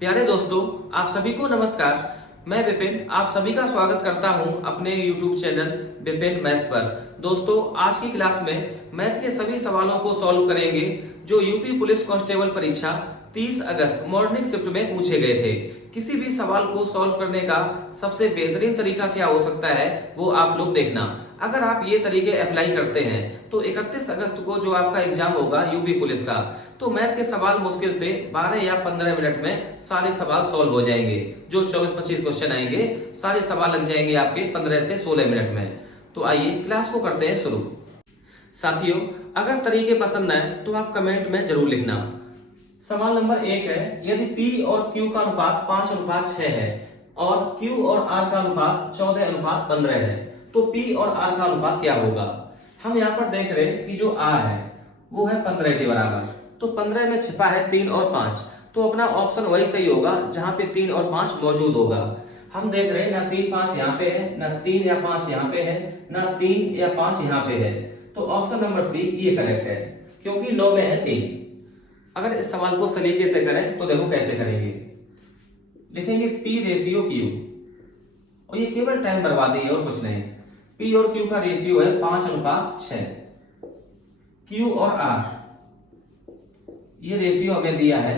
प्यारे दोस्तों, आप सभी को नमस्कार। मैं विपिन आप सभी का स्वागत करता हूं अपने YouTube चैनल विपिन मैथ्स पर। दोस्तों, आज की क्लास में मैथ के सभी सवालों को सॉल्व करेंगे जो यूपी पुलिस कांस्टेबल परीक्षा 30 अगस्त मॉर्निंग शिफ्ट में पूछे गए थे। किसी भी सवाल को सॉल्व करने का सबसे बेहतरीन तरीका क्या हो सकता है वो आप लोग देखना। अगर आप ये तरीके अप्लाई करते हैं तो 31 अगस्त को जो आपका एग्जाम होगा यूपी पुलिस का, तो मैथ के सवाल मुश्किल से 12 या 15 मिनट में सारे सवाल सॉल्व हो जाएंगे। जो 24-25 क्वेश्चन आएंगे सारे सवाल लग जाएंगे आपके 15 से 16 मिनट में। तो आइए क्लास को करते हैं शुरू। साथियों, अगर तरीके पसंद आए तो आप कमेंट में जरूर लिखना। सवाल नंबर 1 है, यदि P और Q का अनुपात 5:6 है और Q और R का अनुपात 14:15 है, तो P और R का अनुपात क्या होगा। हम यहाँ पर देख रहे हैं कि जो R है वो है 15 के बराबर, तो 15 में छिपा है 3 और 5, तो अपना ऑप्शन वही सही होगा जहां पे 3 और 5 मौजूद होगा। हम देख रहे हैं ना 3 5 यहाँ पे है, ना 3 या 5 यहाँ पे है, ना 3 या 5 यहाँ पे है, तो ऑप्शन नंबर सी ये करेक्ट है क्योंकि 9 में है 3। अगर इस सवाल को सलीके से करें तो देखो कैसे करेंगे। लिखेंगे P रेशियो Q, और ये केवल टाइम बर्बादी है और कुछ नहीं। P और Q का रेशियो है 5:6। Q और R ये रेशियो हमें दिया है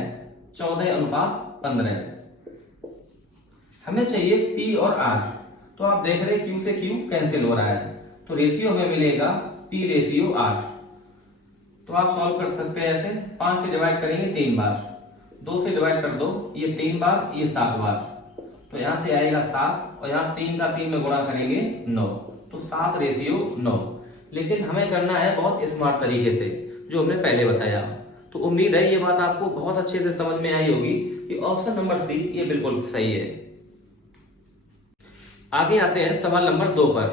14:15। हमें चाहिए P और R, तो आप देख रहे हैं Q से Q कैंसिल हो रहा है, तो रेशियो हमें मिलेगा P रेशियो R। तो आप सॉल्व कर सकते हैं ऐसे, 5 से डिवाइड करेंगे 3 बार, 2 से डिवाइड कर दो ये 3 बार, ये 7 बार, तो यहां से आएगा 7 और यहाँ 3 का 3 में गुणा करेंगे 9, तो 7 रेशियो 9। लेकिन हमें करना है बहुत स्मार्ट तरीके से जो हमने पहले बताया। तो उम्मीद है ये बात आपको बहुत अच्छे से समझ में आई होगी कि ऑप्शन नंबर सी ये बिल्कुल सही है। आगे आते हैं सवाल नंबर 2 पर।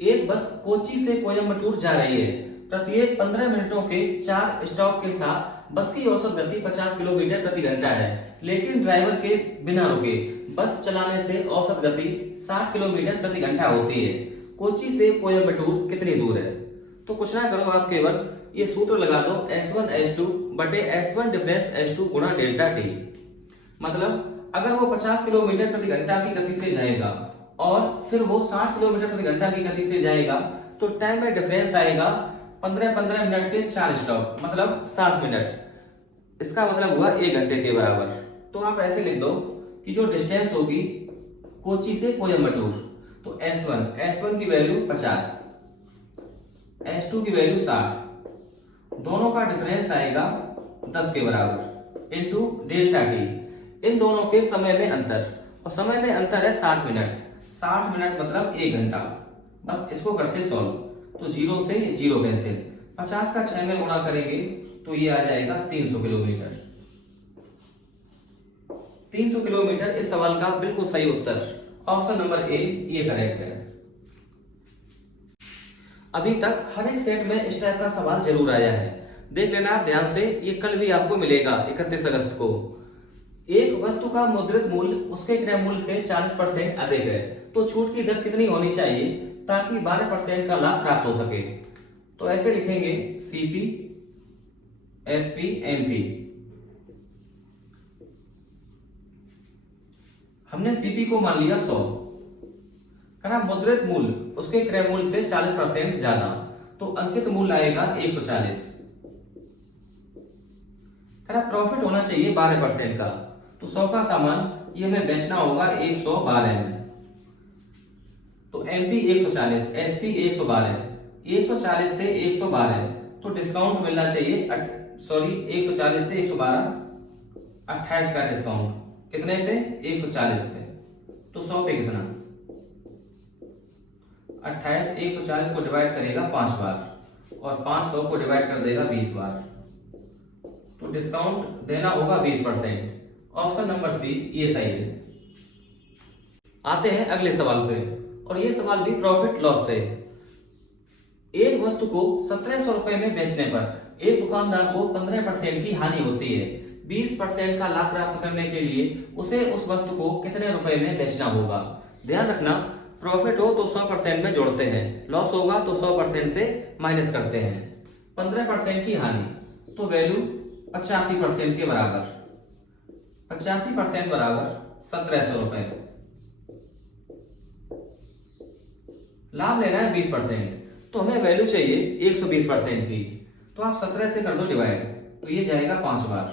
एक बस कोच्चि से कोयम्बटूर जा रही है। प्रत्येक 15 मिनटों के 4 स्टॉप के साथ बस की औसत गति 50 किलोमीटर प्रति घंटा है, लेकिन ड्राइवर के बिना रुके बस चलाने से औसत गति 60 किलोमीटर प्रति घंटा होती है। कोच्चि से कोयम्बटूर कितनी दूर है। तो कुछ ना करो, आप केवल ये सूत्र लगा दो S1 S2 बटे S1 डिफरेंस S2 गुणा डेल्टा टी। मतलब अगर वो 50 किलोमीटर प्रति घंटा की गति से जाएगा और फिर वो 60 किलोमीटर प्रति घंटा की गति से जाएगा, तो टाइम में डिफरेंस आएगा 15-15 मिनट के 4 स्टॉप, मतलब 60 मिनट। इसका मतलब हुआ 1 घंटे के बराबर। तो आप ऐसे लिख दो कि जो डिस्टेंस होगी कोच्चि से कोयम्बटूर, तो S1 की वैल्यू 50, S2 की वैल्यू 60, दोनों का डिफरेंस आएगा 10 के बराबर इंटू डेल्टा टी, इन दोनों के समय में अंतर, और समय में अंतर है 60 मिनट। 60 मिनट मतलब 1 घंटा। बस इसको करते सॉल्व, तो 0 से 0 कैंसिल, 50 का 6 में गुणा करेंगे तो ये आ जाएगा 300 किलोमीटर। 300 किलोमीटर इस सवाल का बिल्कुल सही उत्तर, ऑप्शन नंबर ए ये करेक्ट है। अभी तक हर एक सेट में इस टाइप का सवाल जरूर आया है, देख लेना आप ध्यान से। ये कल भी आपको मिलेगा 31 अगस्त को। एक वस्तु का मुद्रित मूल्य उसके क्रय मूल्य से 40% अधिक है, तो छूट की दर कितनी होनी चाहिए ताकि 12% का लाभ प्राप्त हो सके। तो ऐसे लिखेंगे CP SP MP। हमने CP को मान लिया 100, कहा मुद्रित मूल्य उसके क्रय मूल्य से 40% ज्यादा, तो अंकित मूल्य आएगा 140। कहा प्रॉफिट होना चाहिए 12% का, तो 100 का सामान ये हमें बेचना होगा 112 में, तो MP 140 SP 112, 140 से 112, तो डिस्काउंट मिलना चाहिए 140 से 112, 28 का डिस्काउंट कितने पे 140 पे, तो 100 पे कितना 28, 140 को डिवाइड करेगा 5 बार और 500 को डिवाइड कर देगा 20 बार, तो डिस्काउंट देना होगा 20%। ऑप्शन नंबर सी ये सही है। आते हैं अगले सवाल पे, और ये सवाल भी प्रॉफिट लॉस से। एक वस्तु को 1700 रुपए में बेचने पर एक दुकानदार को 15% की हानि होती है। 20% का लाभ प्राप्त करने के लिए उसे उस वस्तु को कितने रुपए में बेचना होगा। ध्यान रखना, प्रॉफिट हो तो 100% में जोड़ते हैं, लॉस होगा तो 100% से माइनस करते हैं। 15% की हानि, तो वैल्यू 85% के बराबर। 85% बराबर 1700 रुपए। लाभ लेना है 20%, तो हमें वैल्यू चाहिए 120% की, तो आप 17 से कर दो डिवाइड, तो ये जाएगा 5 बार।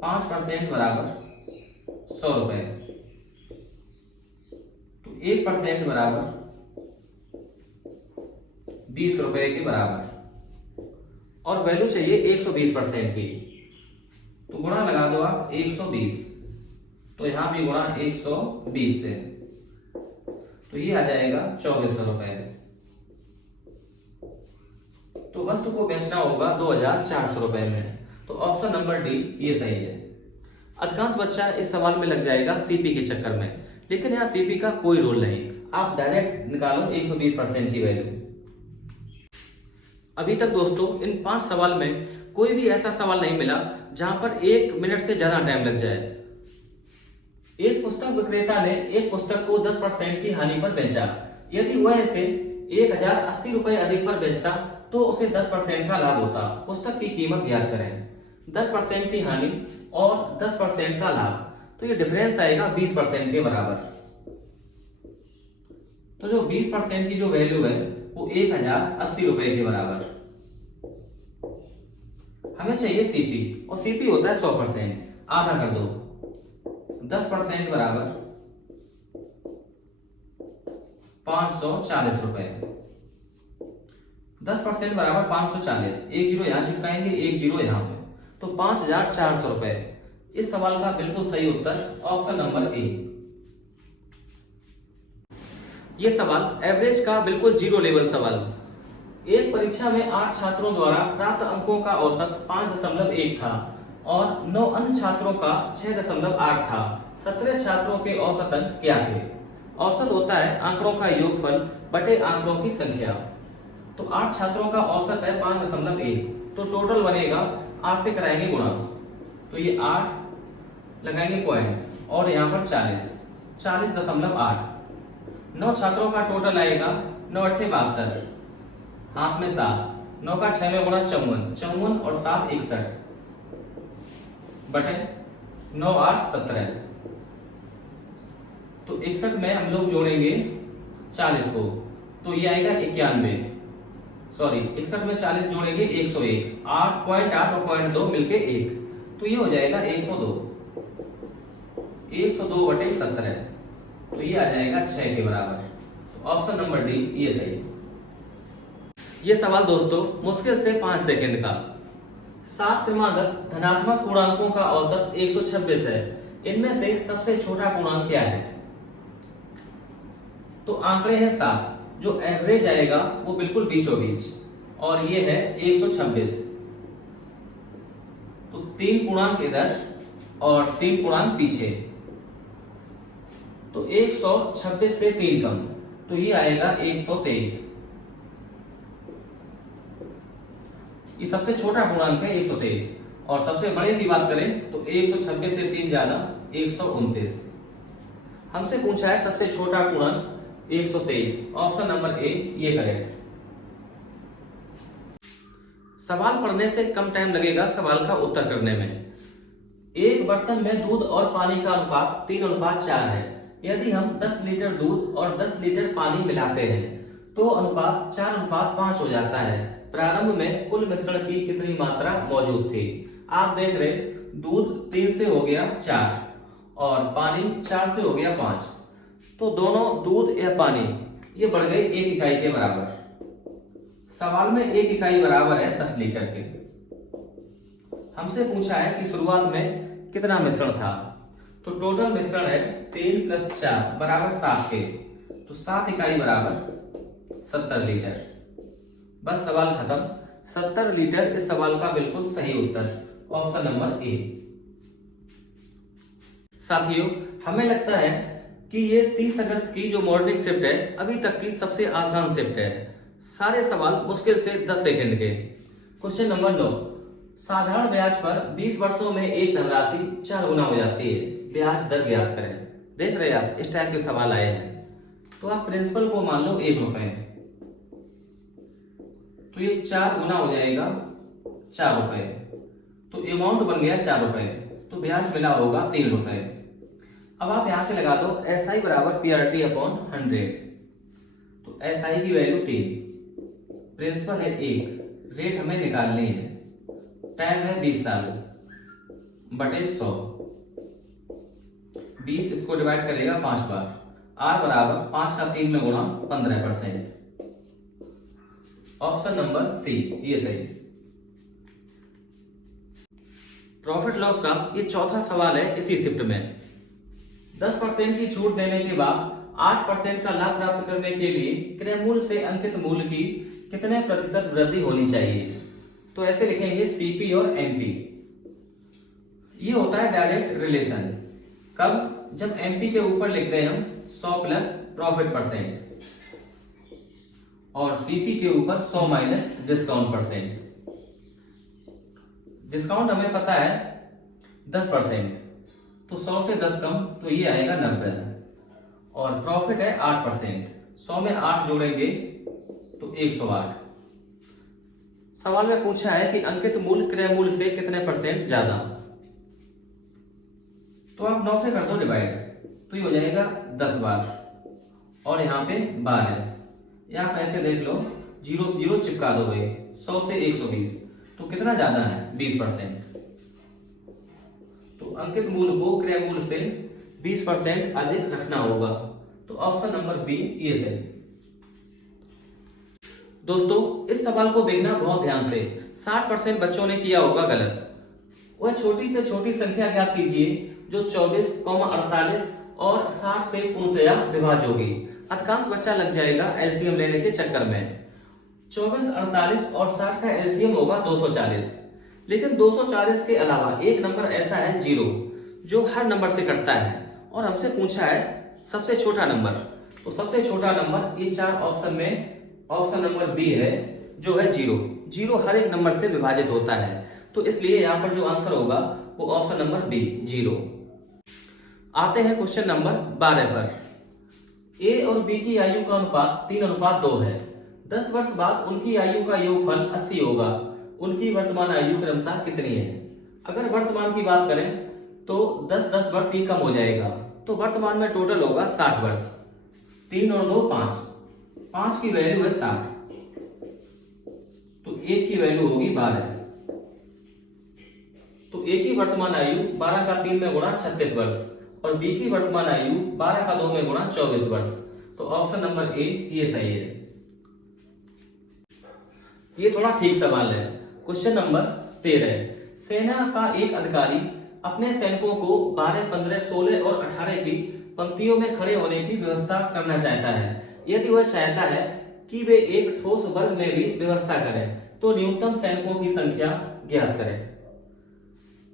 5% बराबर 100 रुपए, तो 1% बराबर 20 रुपए के बराबर, और वैल्यू चाहिए 120% की, तो गुणा लगा दो आप 120, तो यहां भी गुणा 120 से, तो ये आ जाएगा 2400 रुपए। तो वस्तु को बेचना होगा 2400 रुपए में, तो ऑप्शन नंबर डी ये सही है। अधिकांश बच्चा इस सवाल में लग जाएगा सीपी के चक्कर में, लेकिन यहाँ सीपी का कोई रोल नहीं, आप डायरेक्ट निकालो 120% की वैल्यू। अभी तक दोस्तों इन 5 सवाल में कोई भी ऐसा सवाल नहीं मिला जहां पर 1 मिनट से ज्यादा टाइम लग जाए। एक पुस्तक विक्रेता ने एक पुस्तक को 10% की हानि पर बेचा। यदि वह इसे 1080 रुपए अधिक पर बेचता तो उसे 10% का लाभ होता। पुस्तक की कीमत ज्ञात करें। 10% की हानि और 10% का लाभ, तो ये डिफरेंस आएगा 20% के बराबर। तो जो 20% की जो वैल्यू है वो 1080 रुपए के बराबर। हमें चाहिए सीपी, और सीपी होता है 100%, आधा कर दो, 10% बराबर 540 रुपए। 10% बराबर 540, एक जीरो यहां चिपकाएंगे, एक जीरो यहां पे, तो 5400 रुपए। इस सवाल का बिल्कुल सही उत्तर ऑप्शन नंबर ए। ये सवाल एवरेज का बिल्कुल जीरो लेवल सवाल। एक परीक्षा में 8 छात्रों द्वारा प्राप्त अंकों का औसत 5.1 था और 9 अन्य छात्रों का 6.8 था। 17 छात्रों के औसत अंक क्या थे? औसत होता है आंकड़ों का योगफल बटे आंकड़ों की संख्या। तो 8 छात्रों का औसत है 5.1, तो टोटल बनेगा 8 से कराएंगे गुणा, तो ये 8 लगाएंगे पॉइंट और यहाँ पर 40.8। 9 छात्रों का टोटल आएगा 9 8 72, हाथ में 7, 9 का 6 में गुणा 54 और 7 61 बटे 9 8 17। तो 61 में हम लोग जोड़ेंगे 40 को, तो ये आएगा 91, सॉरी 61 में 40 जोड़ेंगे 101, 8.8 और 0.2 मिलके 1, तो ये हो जाएगा 102 बटे 17, तो ये आ जाएगा 6 के बराबर। तो ऑप्शन नंबर डी ये सही। ये सवाल दोस्तों मुश्किल से 5 सेकंड का। 7 क्रमांक धनात्मक पूर्णांकों का औसत 126 है। इनमें से सबसे छोटा पूर्णांक क्या है? तो आंकड़े हैं 7, जो एवरेज आएगा वो बिल्कुल बीचों बीच, और ये है 126। तो 3 पूर्णांक इधर और 3 पूर्णांक पीछे, तो 126 से 3 कम, तो ये आएगा 123। ये सबसे छोटा पूर्णांक है 123, और सबसे बड़े की बात करें तो 126 से 3 ज्यादा 129। हमसे पूछा है सबसे छोटा पूर्णांक 123, ऑप्शन नंबर ए ये करेक्ट। सवाल पढ़ने से कम टाइम लगेगा सवाल का उत्तर करने में। एक बर्तन में दूध और पानी का अनुपात 3:4 है। यदि हम 10 लीटर दूध और 10 लीटर पानी मिलाते हैं तो अनुपात 4:5 हो जाता है। प्रारंभ में कुल मिश्रण की कितनी मात्रा मौजूद थी? आप देख रहे दूध 3 से हो गया 4 और पानी 4 से हो गया 5, तो दोनों दूध या पानी ये बढ़ गए 1 इकाई के बराबर। सवाल में 1 इकाई बराबर है 10 लीटर के। हमसे पूछा है कि शुरुआत में कितना मिश्रण था, तो टोटल मिश्रण है 3 + 4 बराबर 7 के, तो 7 इकाई बराबर 70 लीटर। बस सवाल खत्म। 70 लीटर इस सवाल का बिल्कुल सही उत्तर, ऑप्शन नंबर ए। साथियों हमें लगता है कि ये 30 अगस्त की जो मॉर्निंग शिफ्ट है अभी तक की सबसे आसान शिफ्ट है। सारे सवाल मुश्किल से 10 सेकंड के। क्वेश्चन नंबर 9, साधारण ब्याज पर 20 वर्षों में एक धनराशि 4 गुना हो जाती है, ब्याज दर ज्ञात करें। देख रहे हैं आप इस टाइप के सवाल आए हैं, तो आप प्रिंसिपल को मान लो 1 रुपए, तो ये 4 गुना हो जाएगा 4 रुपए, तो अमाउंट बन गया 4 रुपए। तो ब्याज मिला होगा 3 रुपए। अब आप यहां से लगा दो SI बराबर PRT अपॉन 100। तो SI की वैल्यू 3, प्रिंसिपल है 1, रेट हमें निकालनी है, टाइम है 20 साल बटे 100। 20 इसको डिवाइड करेगा 5 बार। R बराबर 5 का 3 में गुणा 15%। ऑप्शन नंबर सी ये सही। प्रॉफिट लॉस का ये चौथा सवाल है इसी शिफ्ट में। 10% की छूट देने के बाद 8% का लाभ प्राप्त करने के लिए क्रय मूल्य से अंकित मूल्य की कितने प्रतिशत वृद्धि होनी चाहिए। तो ऐसे लिखेंगे CP और MP। ये होता है डायरेक्ट रिलेशन। कब? जब MP के ऊपर लिख दें हम 100 प्लस प्रॉफिट परसेंट और CP के ऊपर 100 माइनस डिस्काउंट परसेंट। डिस्काउंट हमें पता है 10%, तो 100 से 10 कम तो ये आएगा 90, और प्रॉफिट है 8%। 100 में 8 जोड़ेंगे तो 108। सवाल में पूछा है कि अंकित मूल्य क्रय मूल्य से कितने परसेंट ज्यादा। तो आप 9 से कर दो डिवाइड, तो ये हो जाएगा 10 बार और यहाँ पे 12। या आप ऐसे देख लो, 0 0 चिपका दो भाई, 100 से 120 तो कितना ज्यादा है 20%। तो अंकित मूल्य को क्रय मूल्य से 20% अधिक रखना होगा। तो ऑप्शन नंबर बी ये सही। दोस्तों इस सवाल को देखना बहुत ध्यान से। 60% बच्चों ने किया होगा गलत। वह छोटी से छोटी संख्या ज्ञात कीजिए जो 24, 48 और 60 से पूर्णतया विभाज्य होगी। अधिकांश बच्चा लग जाएगा एलसीएम लेने के चक्कर में। 24, 48 और 60 का एलसीएम होगा 240, लेकिन 240 के अलावा एक नंबर ऐसा है 0 जो हर नंबर से कटता है, और हमसे पूछा है सबसे छोटा नंबर। तो सबसे छोटा नंबर ये 4 ऑप्शन में ऑप्शन नंबर बी है जो है 0। 0 हर एक नंबर से विभाजित होता है, तो इसलिए यहाँ पर जो आंसर होगा वो ऑप्शन नंबर बी 0। आते हैं क्वेश्चन नंबर 12 पर। ए और बी की आयु का अनुपात 3:2 है। 10 वर्ष बाद उनकी आयु का योगफल 80 होगा। उनकी वर्तमान आयु क्रमशः कितनी है। अगर वर्तमान की बात करें तो 10-10 वर्ष ही कम हो जाएगा, तो वर्तमान में टोटल होगा 60 वर्ष। 3 और 2 5, 5 की वैल्यू है 60, तो 1 की वैल्यू होगी 12। तो ए की वर्तमान आयु 12 का 3 में गुणा 36 वर्ष और बी की वर्तमान आयु 12 का 2 में गुणा 24 वर्ष। तो ऑप्शन नंबर ए ये सही है। ये थोड़ा ठीक सवाल है। Question number 13। सेना का एक अधिकारी अपने सैनिकों को 12, 15, 16 और 18 की पंक्तियों में खड़े होने की व्यवस्था करना चाहता है। यदि वह चाहता है कि वे एक ठोस वर्ग में भी व्यवस्था करें तो न्यूनतम सैनिकों की संख्या ज्ञात करें।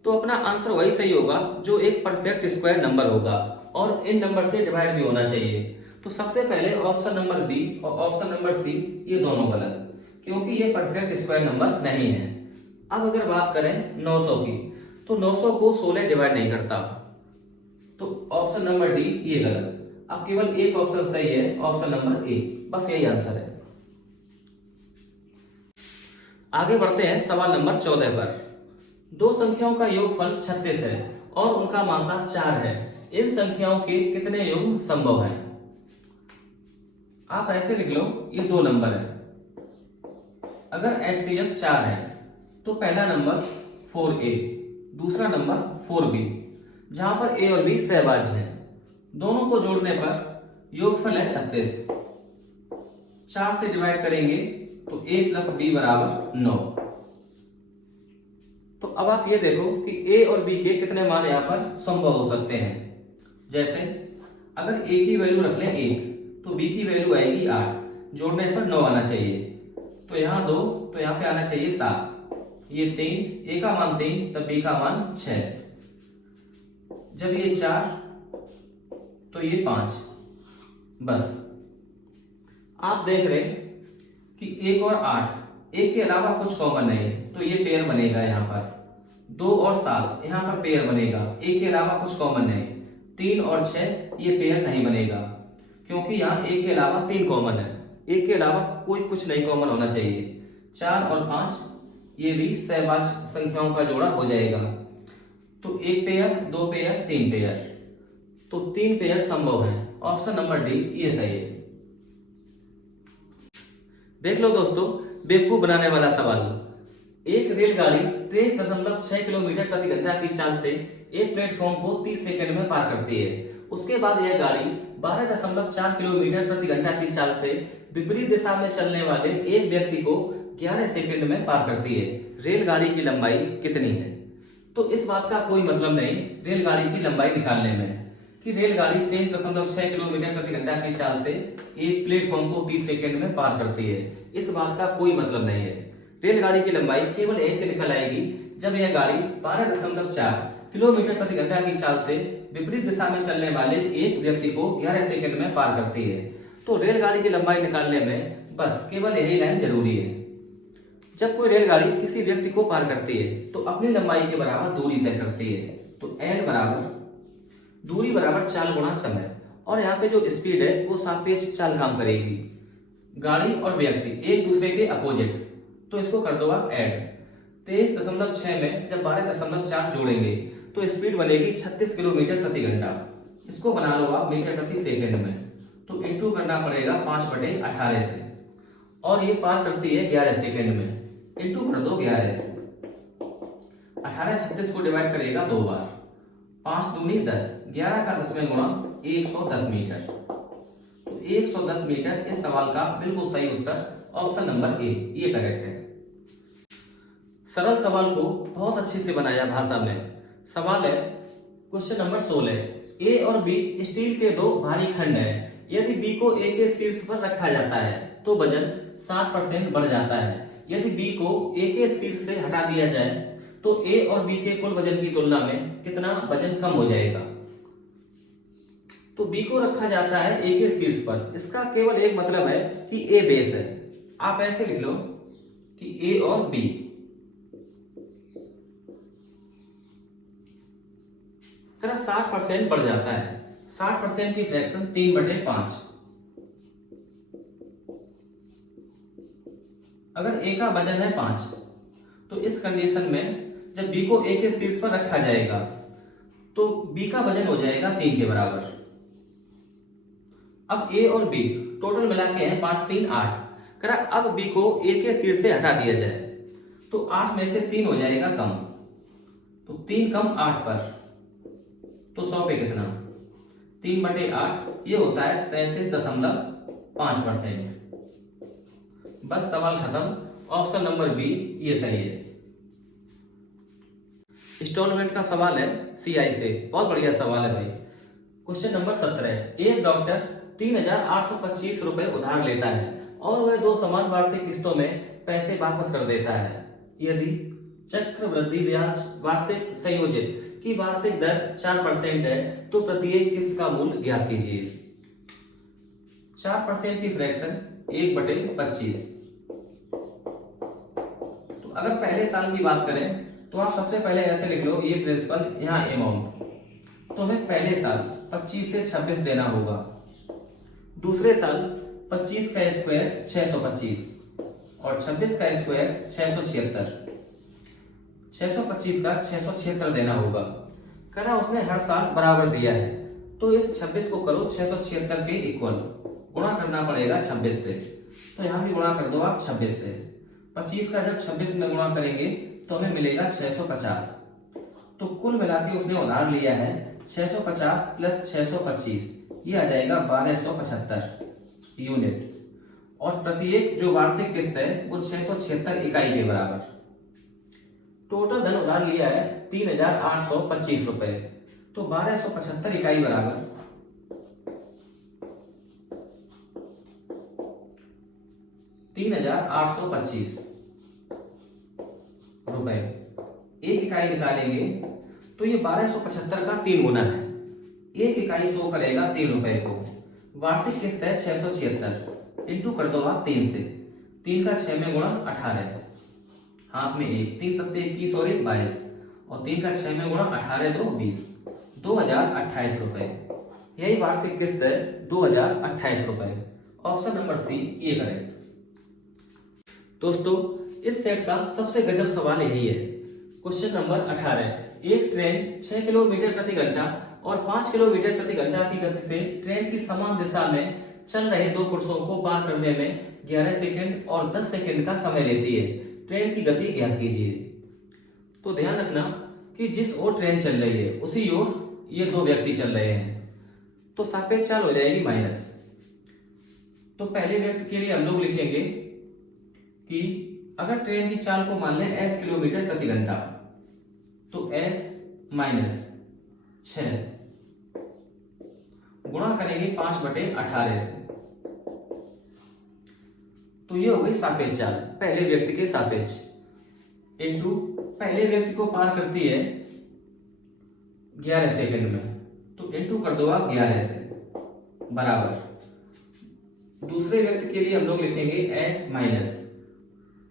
तो अपना आंसर वही सही होगा जो एक परफेक्ट स्क्वायर नंबर होगा और इन नंबर से डिवाइड भी होना चाहिए। तो सबसे पहले ऑप्शन नंबर बी और ऑप्शन नंबर सी ये दोनों गलत, क्योंकि ये परफेक्ट स्क्वायर नंबर नहीं है। अब अगर बात करें 900 की, तो 900 को 16 डिवाइड नहीं करता, तो ऑप्शन नंबर डी ये गलत। अब केवल एक ऑप्शन सही है, ऑप्शन नंबर ए, बस यही आंसर है। आगे बढ़ते हैं सवाल नंबर 14 पर। दो संख्याओं का योगफल 36 है और उनका मासा 4 है। इन संख्याओं के कितने योग संभव है। आप ऐसे लिख लो, ये 2 नंबर है। अगर HCF 4 है तो पहला नंबर 4A, दूसरा नंबर 4B, जहां पर A और B सहभाज्य है। दोनों को जोड़ने पर योगफल है 36। 4 से डिवाइड करेंगे तो A प्लस B बराबर 9। तो अब आप ये देखो कि A और B के कितने मान यहाँ पर संभव हो सकते हैं। जैसे अगर A की वैल्यू रख लें 1 तो B की वैल्यू आएगी 8, जोड़ने पर 9 आना चाहिए। तो यहाँ 2 तो यहाँ पे आना चाहिए 7, ये 3, A का मान 3 तब B का मान 6, जब ये 4 तो ये 5। बस आप देख रहे कि 1 और 8, 1 के अलावा कुछ कॉमन नहीं, तो ये पेयर बनेगा। यहाँ पर 2 और 7 यहाँ पर पेयर बनेगा, 1 के अलावा कुछ कॉमन नहीं। 3 और 6 ये पेयर नहीं बनेगा, क्योंकि यहाँ 1 के अलावा 3 कॉमन है, 1 के अलावा कोई कुछ नहीं कॉमन होना चाहिए। 4 और 5 ये भी सहवाच संख्याओं का जोड़ा हो जाएगा। तो 1 पेयर, 2 पेयर, 3 पेयर, तो 3 पेयर संभव है। ऑप्शन नंबर डी ये सही है। देख लो दोस्तों, बेवकूफ बनाने वाला सवाल। एक रेलगाड़ी 23.6 किलोमीटर प्रति घंटा की चाल से एक प्लेटफॉर्म को 30 सेकंड में पार करती है। उसके बाद यह गाड़ी 12.4 किलोमीटर प्रति घंटा की चाल से विपरीत दिशा में चलने वाले एक व्यक्ति को 11 सेकंड में पार करती है। रेलगाड़ी की लंबाई कितनी है? तो इस बात का कोई मतलब नहीं रेलगाड़ी की लंबाई निकालने में कि रेलगाड़ी 23.6 किलोमीटर प्रति घंटा की चाल से एक प्लेटफॉर्म को 30 सेकंड में पार करती है। इस बात का कोई मतलब नहीं है। रेलगाड़ी की लंबाई केवल ऐसे निकल आएगी जब यह गाड़ी 12.4 किलोमीटर प्रति घंटा की चाल से विपरीत दिशा में चलने वाले एक व्यक्ति को 11 सेकंड में पार करती है। तो रेलगाड़ी की लंबाई निकालने में बस केवल यही लाइन जरूरी है। जब कोई रेलगाड़ी किसी व्यक्ति को पार करती है तो अपनी लंबाई के बराबर दूरी तय करती है। तो एल बराबर दूरी बराबर चाल गुणा समय, और यहाँ पे जो स्पीड है वो सापेक्ष चाल काम करेगी। गाड़ी और व्यक्ति एक दूसरे के अपोजिट, तो इसको कर दो आप ऐड। 23.6 में जब 12.4 जोड़ेंगे तो स्पीड बनेगी 36 किलोमीटर प्रति घंटा। इसको बना लो आप मीटर प्रति सेकंड में, तो इंटू करना पड़ेगा 5/18 से, और ये पार करती है 11 सेकंड में। इंटू कर दो 11 से। 18 36 को डिवाइड करेगा 2 बार, 5 दूनी 10, 11 का 10वें गुणा 110 मीटर। तो 110 मीटर इस सवाल का बिल्कुल सही उत्तर ऑप्शन नंबर ए ये करेक्ट है। सरल सवाल को बहुत अच्छे से बनाया भाषा में। सवाल है क्वेश्चन नंबर 16। ए और बी स्टील के दो भारी खंड है। यदि बी को ए के शीर्ष पर रखा जाता है तो वजन 60% बढ़ जाता है। यदि बी को ए के शीर्ष से हटा दिया जाए तो ए और बी के कुल वजन की तुलना में कितना वजन कम हो जाएगा? तो बी को रखा जाता है ए के शीर्ष पर, इसका केवल एक मतलब है कि ए बेस है। आप ऐसे लिख लो कि ए और बी, करा 60% बढ़ जाता है। 60% की फ्रैक्शन 3/5। अगर ए का वजन है 5 तो इस कंडीशन में जब बी को ए के शीर्ष पर रखा जाएगा तो बी का वजन हो जाएगा 3 के बराबर। अब ए और बी टोटल मिला के हैं 5 3 8। करा अब बी को ए के शीर्ष से हटा दिया जाए तो 8 में से 3 हो जाएगा कम, तो 3 कम 8 पर, तो 100 पे कितना? 3/8 ये होता है 37.5%। बस सवाल खत्म। ऑप्शन नंबर बी ये सही है। इंस्टॉलमेंट का सवाल है सीआई से, बहुत बढ़िया सवाल है भाई। Question number 17। एक डॉक्टर 3,825 रुपए उधार लेता है और वह 2 समान वार्षिक किस्तों में पैसे वापस कर देता है। यदि चक्रवृद्धि ब्याज वार्षिक संयोजित की वार्षिक दर 4% है तो प्रत्येक किस्त का मूल्य ज्ञात कीजिए। 4% की फ्रैक्शन 1/25। तो अगर पहले साल की बात करें तो आप सबसे पहले ऐसे लिख लो, ये प्रिंसिपल यहाँ अमाउंट, तो हमें पहले साल 25 से 26 देना होगा। दूसरे साल 25 का स्क्वायर 625 और 26 का स्क्वायर 676। 625 का 676 देना होगा। करा उसने हर साल बराबर दिया है तो इस 26 को करो 676 के इक्वल, गुणा करना पड़ेगा 26 से, तो यहाँ भी गुणा कर दो आप 26 से। 25 का जब 26 में गुणा करेंगे तो हमें मिलेगा 650। तो कुल मिला के उसने उधार लिया है 650 प्लस 625, ये आ जाएगा 1275 यूनिट, और प्रत्येक जो वार्षिक किस्त है वो 676 इकाई के बराबर। टोटल धन उधार लिया है 3,825 रुपए, तो 1275 इकाई बराबर 3,825 रुपए। एक इकाई निकालेंगे तो ये 1275 का 3 गुना है। एक इकाई शो करेगा 3 रुपए को। वार्षिक किस्त है 676, इंटू कर दो आप 3 से। 3 का 6 में गुणा 18, हाथ में 1, 3 7 21 और 1 22, और 3 का 6 में गुणा 18 2 20, 2028 रुपए। यही वार्षिक किस्त है 2028 रुपए। ऑप्शन नंबर सी ये करेक्ट। दोस्तों इस सेट का सबसे गजब सवाल यही है। Question number 18। एक ट्रेन 6 किलोमीटर प्रति घंटा और 5 किलोमीटर प्रति घंटा की गति से ट्रेन की समान दिशा में चल रहे दो पुरुषों को पार करने में 11 सेकंड और 10 सेकंड का समय लेती है। ट्रेन की गति ज्ञात कीजिए। तो ध्यान रखना कि जिस ओर ट्रेन चल रही है उसी ओर ये दो व्यक्ति चल रहे हैं, तो सापेक्ष चाल हो जाएगी माइनस। तो पहले व्यक्ति के लिए हम लोग लिखेंगे कि अगर ट्रेन की चाल को मान लें s किलोमीटर प्रति घंटा, तो s माइनस 6 गुणा करेंगे 5/18 से, तो ये हो गई सापेक्ष चाल पहले व्यक्ति के सापेक्ष, इनटू पहले व्यक्ति को पार करती है 11 सेकंड में, तो इनटू कर दो आप 11 से, बराबर दूसरे व्यक्ति के लिए हम लोग लिखेंगे s माइनस,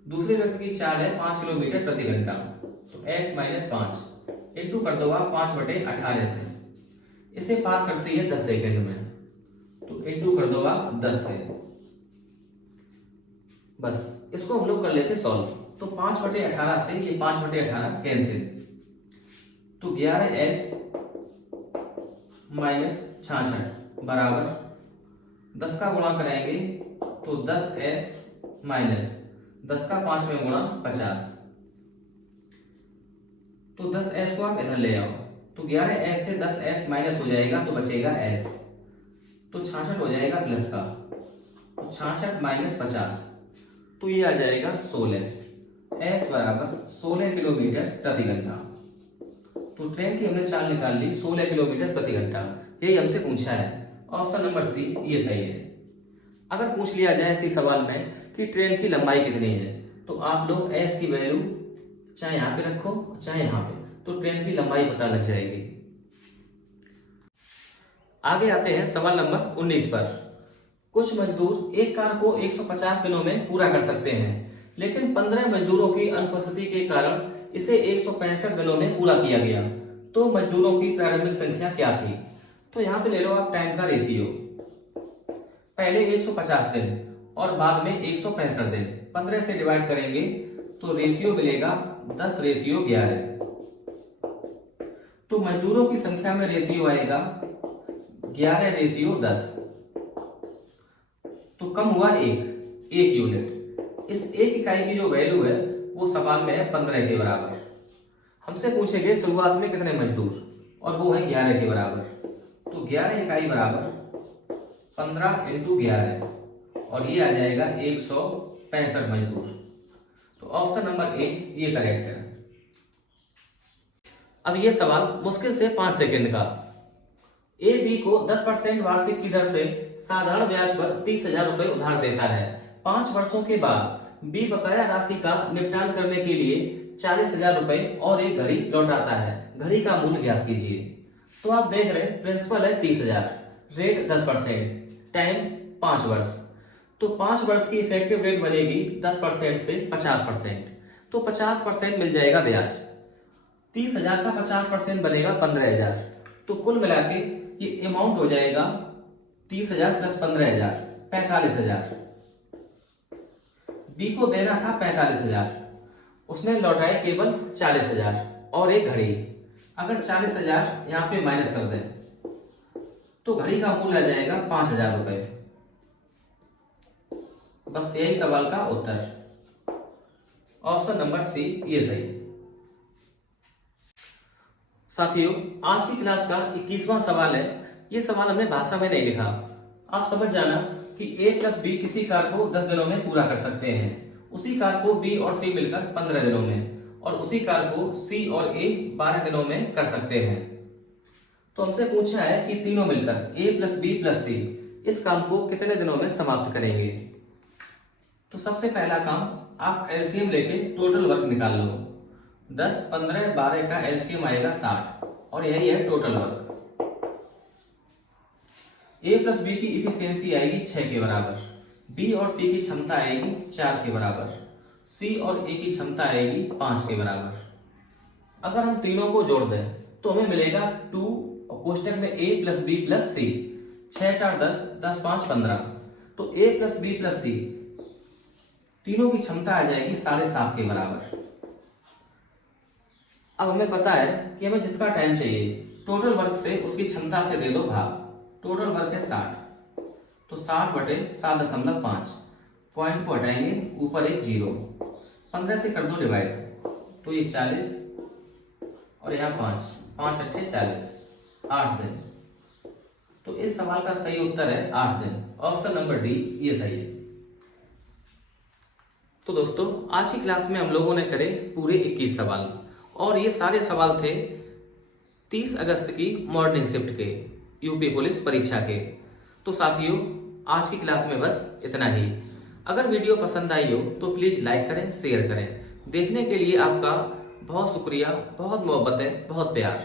दूसरे व्यक्ति की चाल है 5 किलोमीटर प्रति घंटा, तो s माइनस 5 इनटू कर दो आप 5/18 से, इसे पार करती है 10 सेकंड में, तो इनटू कर दो आप 10 से। बस इसको हम लोग कर लेते सॉल्व। तो 5/18 से ये 5/18 कैंसिल, तो 11s माइनस 66 बराबर 10 का गुणा कराएंगे तो 10s माइनस 10 का 5 में गुणा 50, तो 10s को आप इधर ले आओ, तो 11s से 10s माइनस हो जाएगा तो बचेगा s, तो 66 हो जाएगा प्लस का, तो 66 माइनस 50, तो ये आ जाएगा 16, s बराबर 16 किलोमीटर प्रति घंटा। तो ट्रेन की हमने चाल निकाल ली 16 किलोमीटर प्रति घंटा, यही हमसे पूछा है। ऑप्शन नंबर सी ये सही है। अगर पूछ लिया जाए इसी सवाल में कि ट्रेन की लंबाई कितनी है, तो आप लोग s की वैल्यू चाहे यहाँ पे रखो चाहे यहाँ पे, तो ट्रेन की लंबाई पता लग जाएगी। आगे आते हैं सवाल नंबर 19 पर। कुछ मजदूर एक कार को 150 दिनों में पूरा कर सकते हैं, लेकिन 15 मजदूरों की अनुपस्थिति के कारण इसे 165 दिनों में पूरा किया गया। तो मजदूरों की प्रारंभिक संख्या क्या थी? तो यहाँ पे ले लो आप टाइम का रेशियो, पहले 150 दिन और बाद में 165 दिन, 15 से डिवाइड करेंगे तो रेशियो मिलेगा 10:11। तो मजदूरों की संख्या में रेशियो आएगा 11:10, तो कम हुआ एक यूनिट। इस एक इकाई की जो वैल्यू है वो सवाल में है 15 के बराबर। हमसे पूछेंगे शुरुआत में कितने मजदूर, और वो है 11 के बराबर, तो 11 इकाई बराबर 15 × 11, और ये आ जाएगा 165 मजदूर। तो ऑप्शन नंबर ए ये करेक्ट है। अब ये सवाल मुश्किल से 5 सेकंड का। ए बी को 10% वार्षिक की दर से साधारण ब्याज पर 30,000 रुपए उधार देता है। 5 वर्षों के बाद बी बकाया राशि का निपटान करने के लिए 40,000 रुपए और एक घड़ी लौटाता है। घड़ी का मूल्य ज्ञात कीजिए। तो आप देख रहे हैं प्रिंसिपल है 30,000, रेट 10%, टाइम 5 वर्ष। तो 5 वर्ष की इफेक्टिव रेट बनेगी 10% से 50%, तो 50% मिल जाएगा ब्याज। 30,000 का 50% बनेगा 15,000, तो कुल मिला के ये अमाउंट हो जाएगा 30,000 प्लस 15,000 45,000। बी को देना था 45,000, उसने लौटाए केवल 40,000 और एक घड़ी। अगर 40,000 यहाँ पे माइनस कर दें तो घड़ी का मूल्य आ जाएगा 5,000 रुपए। बस यही सवाल का उत्तर, ऑप्शन नंबर सी ये सही। साथियों, आज की क्लास का 21वां सवाल है। ये सवाल हमने भाषा में नहीं लिखा, आप समझ जाना कि a प्लस बी किसी कार को 10 दिनों में पूरा कर सकते हैं, उसी कार को b और c मिलकर 15 दिनों में, और उसी कार को c और a 12 दिनों में कर सकते हैं। तो हमसे पूछा है कि तीनों मिलकर a plus B plus c इस काम को कितने दिनों में समाप्त करेंगे। तो सबसे पहला काम आप एलसीएम लेके टोटल वर्क निकाल लो। 10, 15, 12 का एलसीएम आएगा 60, और यही है टोटल वर्क। ए प्लस बी की इफिशियंसी आएगी 6 के बराबर, बी और सी की क्षमता आएगी 4 के बराबर, सी और ए की क्षमता आएगी 5 के बराबर। अगर हम तीनों को जोड़ दें तो हमें मिलेगा 2 और कोष्टक में ए प्लस बी प्लस सी, 6 4 10, 10 5 15। तो ए प्लस बी प्लस सी तीनों की क्षमता आ जाएगी 7.5 के बराबर। अब हमें पता है कि हमें जिसका टाइम चाहिए टोटल वर्क से उसकी क्षमता से दे दो भाग। टोटल वर्क है 60, तो 60/7.5। पॉइंट को हटाएंगे, ऊपर एक 0, 15 से कर दो डिवाइड, तो ये 40 और यहाँ 5, 5 अट्ठे 40, 8 दिन। तो इस सवाल का सही उत्तर है 8 दिन। ऑप्शन नंबर डी ये सही है। तो दोस्तों आज की क्लास में हम लोगों ने करे पूरे 21 सवाल, और ये सारे सवाल थे 30 अगस्त की मॉर्निंग शिफ्ट के यूपी पुलिस परीक्षा के। तो साथियों आज की क्लास में बस इतना ही। अगर वीडियो पसंद आई हो तो प्लीज लाइक करें, शेयर करें। देखने के लिए आपका बहुत शुक्रिया, बहुत मोहब्बत है, बहुत प्यार।